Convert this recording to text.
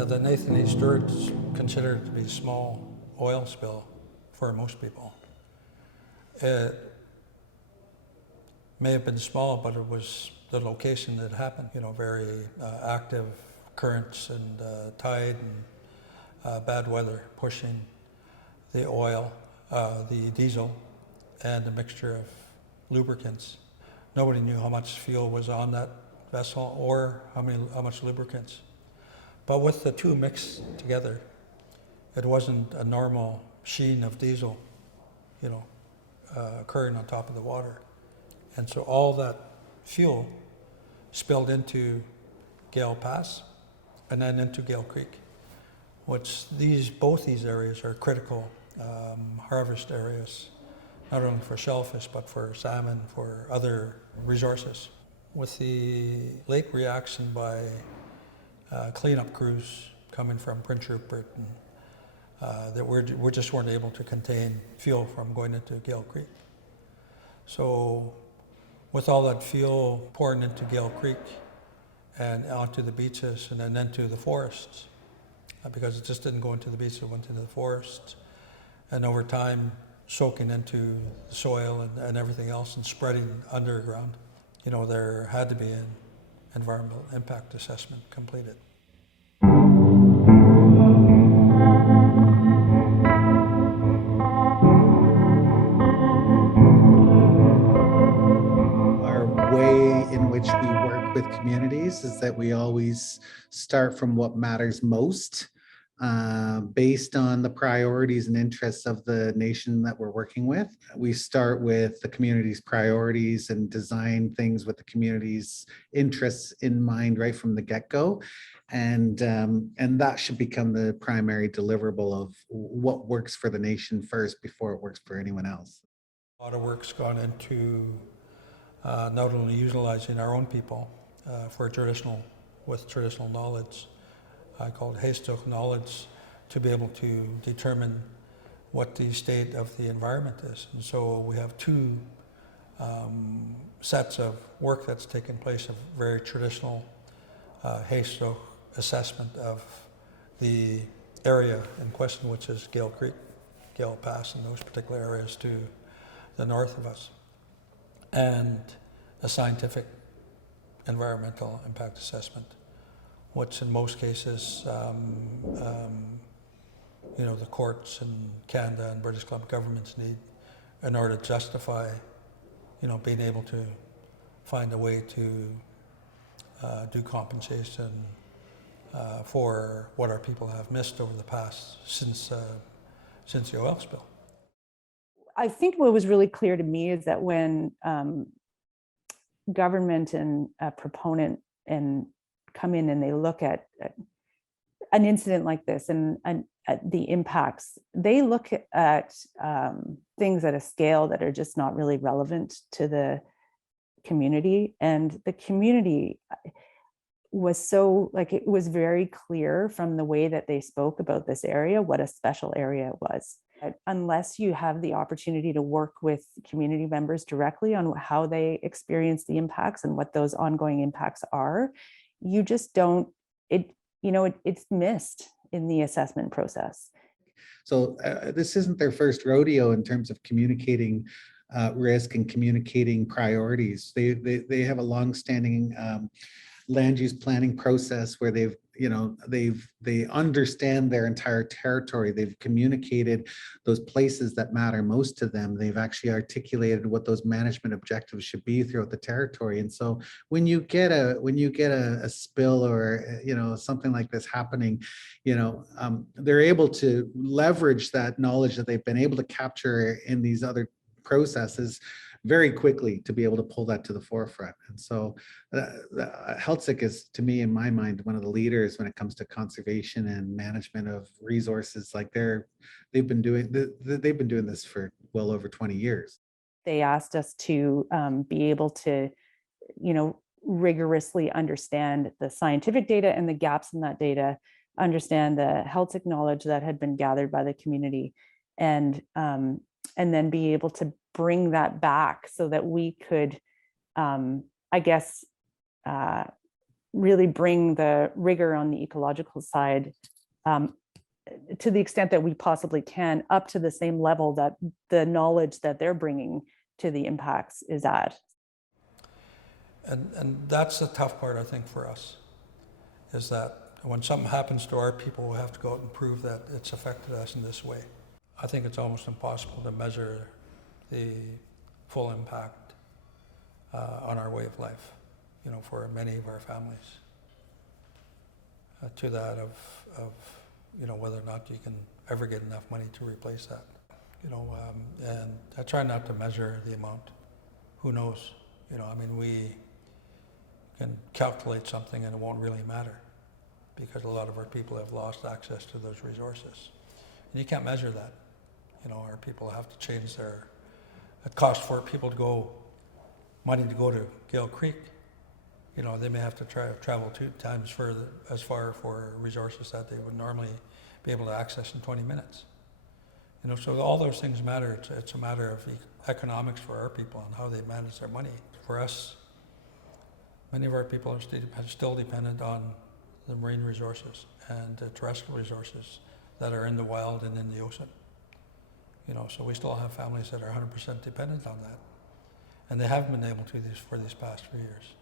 Yeah, the Nathan E. Stewart's considered to be a small oil spill for most people. It may have been small, but it was the location that happened. Very active currents and tide and bad weather pushing the oil, the diesel, and a mixture of lubricants. Nobody knew how much fuel was on that vessel or how much lubricants. But with the two mixed together, it wasn't a normal sheen of diesel, occurring on top of the water. And so all that fuel spilled into Gale Pass and then into Gale Creek, which both these areas are critical harvest areas, not only for shellfish, but for salmon, for other resources. With the late reaction by cleanup crews coming from Prince Rupert, and that we just weren't able to contain fuel from going into Gale Creek. So with all that fuel pouring into Gale Creek and onto the beaches and then into the forests, because it just didn't go into the beach, it went into the forests, and over time soaking into the soil and everything else and spreading underground, there had to be an environmental impact assessment completed. Our way in which we work with communities is that we always start from what matters most, based on the priorities and interests of the nation that we're working with. We start with the community's priorities and design things with the community's interests in mind right from the get-go. And that should become the primary deliverable of what works for the nation first before it works for anyone else. A lot of work's gone into not only utilizing our own people with traditional knowledge, I call it Haystock knowledge, to be able to determine what the state of the environment is. And so we have two sets of work that's taken place of very traditional Haystock assessment of the area in question, which is Gale Creek, Gale Pass, and those particular areas to the north of us, and a scientific environmental impact assessment, which in most cases, the courts in Canada and British Columbia governments need in order to justify, being able to find a way to do compensation for what our people have missed over the past since the oil spill. I think what was really clear to me is that when government and a proponent and come in and they look at an incident like this and at the impacts, they look at things at a scale that are just not really relevant to the community. And the community was it was very clear from the way that they spoke about this area, what a special area it was. Unless you have the opportunity to work with community members directly on how they experience the impacts and what those ongoing impacts are, you just don't, it's missed in the assessment process. So this isn't their first rodeo in terms of communicating risk and communicating priorities. They have a long-standing land use planning process where they understand their entire territory. They've communicated those places that matter most to them. They've actually articulated what those management objectives should be throughout the territory. And so when you get a spill or something like this happening, they're able to leverage that knowledge that they've been able to capture in these other processes very quickly to be able to pull that to the forefront. And so Healtsec is, to me, in my mind, one of the leaders when it comes to conservation and management of resources. Like they've been doing this for well over 20 years. They asked us to be able to, rigorously understand the scientific data and the gaps in that data, understand the Healtsec knowledge that had been gathered by the community, and then be able to bring that back so that we could, really bring the rigor on the ecological side to the extent that we possibly can, up to the same level that the knowledge that they're bringing to the impacts is at. And that's the tough part, I think, for us, is that when something happens to our people, we have to go out and prove that it's affected us in this way. I think it's almost impossible to measure the full impact on our way of life, you know, for many of our families. To that of, you know, whether or not you can ever get enough money to replace that, you know, and I try not to measure the amount. Who knows? You know, I mean, we can calculate something and it won't really matter because a lot of our people have lost access to those resources. And you can't measure that. You know, our people have to change their, it costs for people to go, money to go to Gale Creek. You know, they may have to travel 2 times further, as far for resources that they would normally be able to access in 20 minutes. You know, so all those things matter. It's a matter of economics for our people and how they manage their money. For us, many of our people are still dependent on the marine resources and the terrestrial resources that are in the wild and in the ocean. You know, so we still have families that are 100% dependent on that. And they haven't been able to for these past few years.